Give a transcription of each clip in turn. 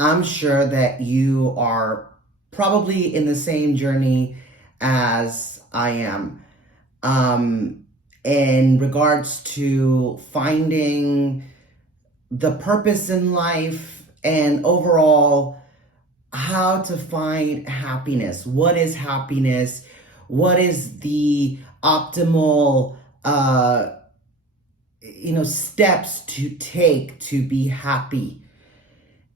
I'm sure that you are probably in the same journey as I am. In regards to finding the purpose in life and overall how to find happiness. What is happiness? What is the optimal steps to take to be happy?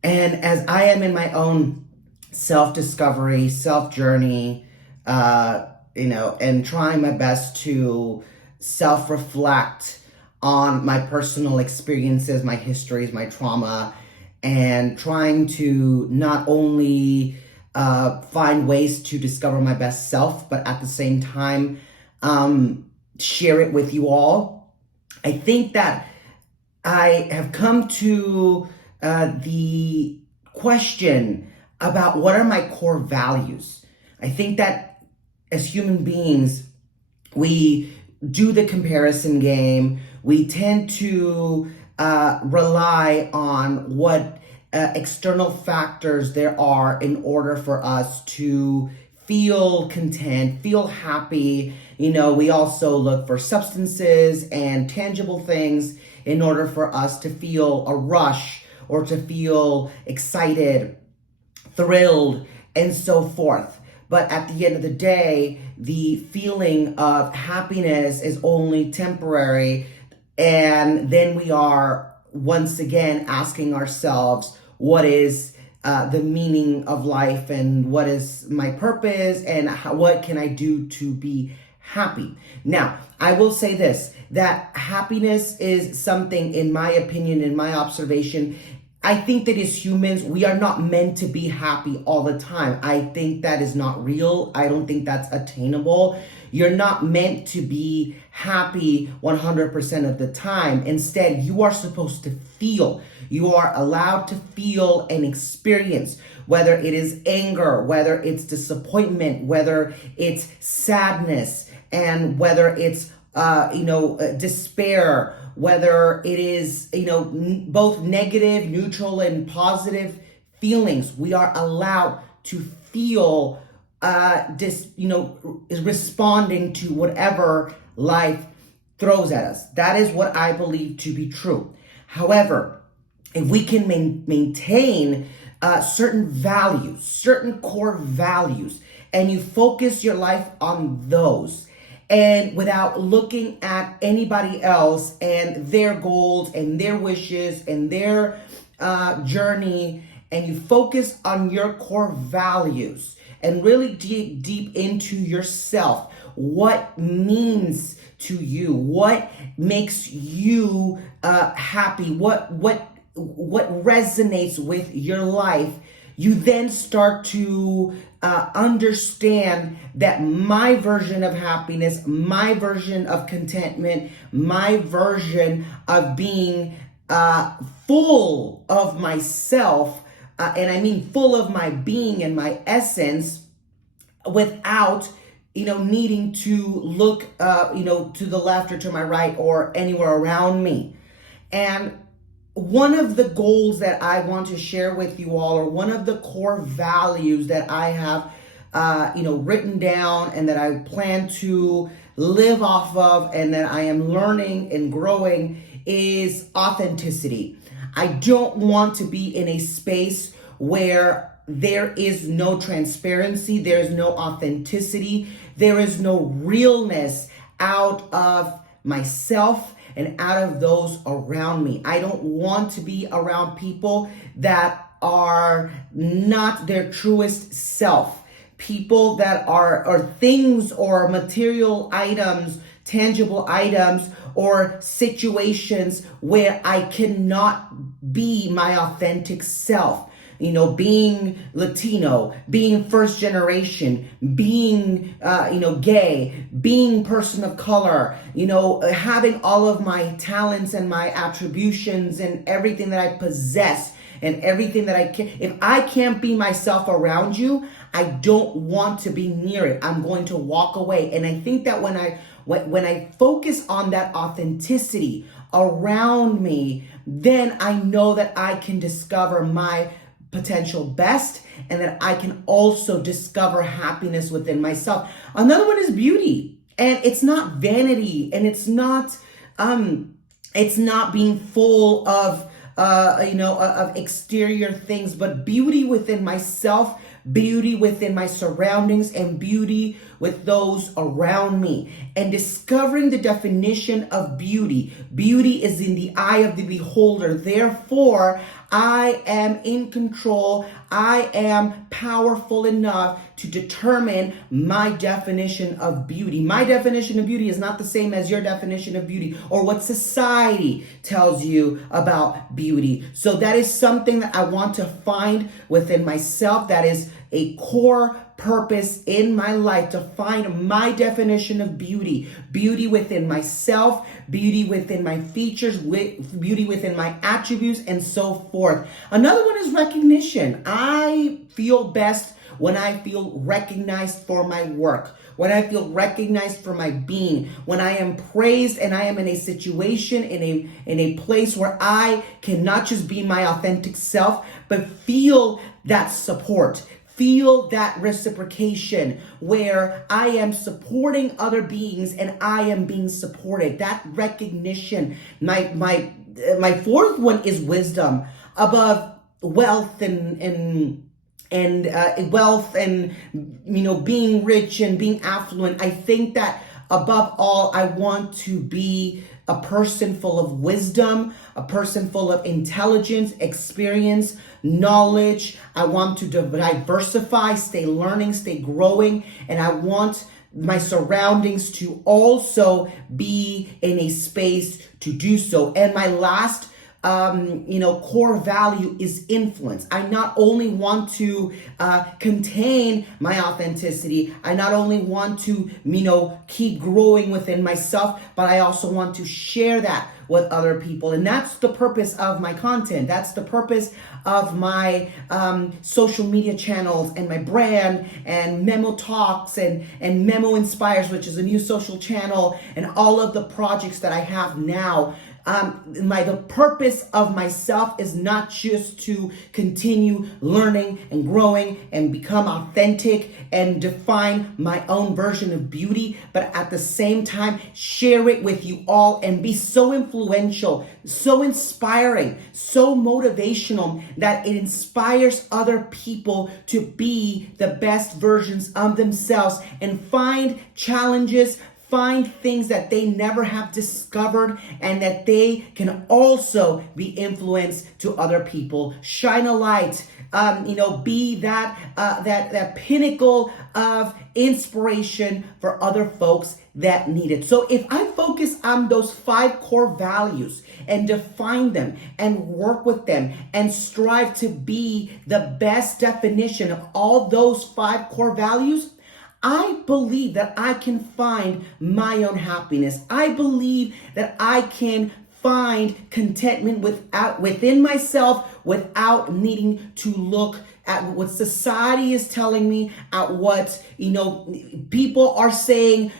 And as I am in my own self-discovery, self-journey, and trying my best to self-reflect on my personal experiences, my histories, my trauma, and trying to not only find ways to discover my best self, but at the same time, share it with you all. I think that I have come to the question about what are my core values. I think that as human beings, we do the comparison game. We tend to rely on what external factors there are in order for us to feel content, feel happy. We also look for substances and tangible things in order for us to feel a rush or to feel excited, thrilled, and so forth. But at the end of the day, the feeling of happiness is only temporary. And then we are once again asking ourselves, what is the meaning of life, and what is my purpose, and what can I do to be happy? Now, I will say this, that happiness is something, in my opinion, in my observation, I think that as humans, we are not meant to be happy all the time. I think that is not real. I don't think that's attainable. You're not meant to be happy 100% of the time. Instead, you are supposed to feel. You are allowed to feel and experience, whether it is anger, whether it's disappointment, whether it's sadness, and whether it's despair, whether it is, both negative, neutral, and positive feelings. We are allowed to feel is responding to whatever life throws at us. That is what I believe to be true. However, if we can maintain certain values, certain core values, and you focus your life on those, and without looking at anybody else and their goals and their wishes and their journey, and you focus on your core values and really dig deep into yourself, what means to you, what makes you happy, what resonates with your life, you then start to understand that my version of happiness, my version of contentment, my version of being full of myself, and I mean full of my being and my essence, without needing to look to the left or to my right or anywhere around me. And one of the goals that I want to share with you all, or one of the core values that I have, written down and that I plan to live off of, and that I am learning and growing, is authenticity. I don't want to be in a space where there is no transparency, there is no authenticity, there is no realness out of myself and out of those around me. I don't want to be around people that are not their truest self. People that are, or things or material items, tangible items, or situations where I cannot be my authentic self. Being Latino, being first generation, being, gay, being person of color, having all of my talents and my attributions and everything that I possess and everything that I can. If I can't be myself around you, I don't want to be near it. I'm going to walk away. And I think that when I focus on that authenticity around me, then I know that I can discover my potential best, and that I can also discover happiness within myself. Another one is beauty, and it's not vanity, and it's not being full of of exterior things, but beauty within myself, beauty within my surroundings, and beauty with those around me. And discovering the definition of beauty. Beauty is in the eye of the beholder. Therefore, I am in control. I am powerful enough to determine my definition of beauty. My definition of beauty is not the same as your definition of beauty or what society tells you about beauty. So that is something that I want to find within myself. That is a core purpose in my life, to find my definition of beauty. Beauty within myself, beauty within my features, beauty within my attributes, and so forth. Another one is recognition. I feel best when I feel recognized for my work, when I feel recognized for my being, when I am praised and I am in a situation, in a place where I can not just be my authentic self, but feel that support. Feel that reciprocation where I am supporting other beings and I am being supported. That recognition. My fourth one is wisdom. Above wealth and wealth and being rich and being affluent, I think that above all, I want to be a person full of wisdom, a person full of intelligence, experience, knowledge. I want to diversify, stay learning, stay growing, and I want my surroundings to also be in a space to do so. And my last core value is influence. I not only want to contain my authenticity, I not only want to, keep growing within myself, but I also want to share that with other people. And that's the purpose of my content. That's the purpose of my social media channels and my brand and MemoTalks and Memo Inspires, which is a new social channel, and all of the projects that I have now. The purpose of myself is not just to continue learning and growing and become authentic and define my own version of beauty, but at the same time, share it with you all and be so influential, so inspiring, so motivational that it inspires other people to be the best versions of themselves and find challenges, find things that they never have discovered, and that they can also be influenced to other people. Shine a light, be that pinnacle of inspiration for other folks that need it. So if I focus on those 5 core values and define them and work with them and strive to be the best definition of all those 5 core values, I believe that I can find my own happiness. I believe that I can find contentment within myself without needing to look at what society is telling me, at what people are saying,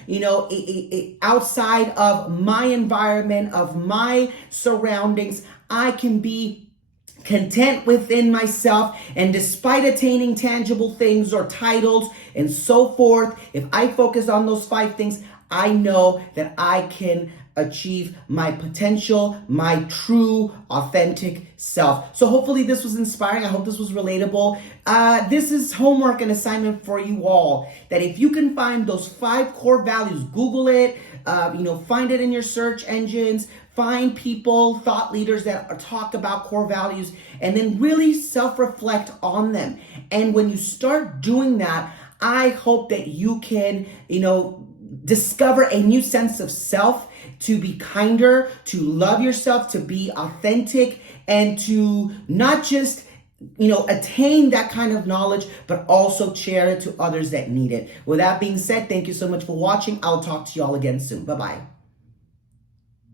outside of my environment, of my surroundings. I can be content within myself, and despite attaining tangible things or titles and so forth, if I focus on those 5 things, I know that I can achieve my potential, my true, authentic self. So hopefully this was inspiring. I hope this was relatable. This is homework and assignment for you all, that if you can find those 5 core values, Google it, find it in your search engines, find people, thought leaders that talk about core values, and then really self-reflect on them. And when you start doing that, I hope that you can, discover a new sense of self, to be kinder, to love yourself, to be authentic, and to not just attain that kind of knowledge, but also share it to others that need it. With that being said, thank you so much for watching. I'll talk to you all again soon. Bye-bye.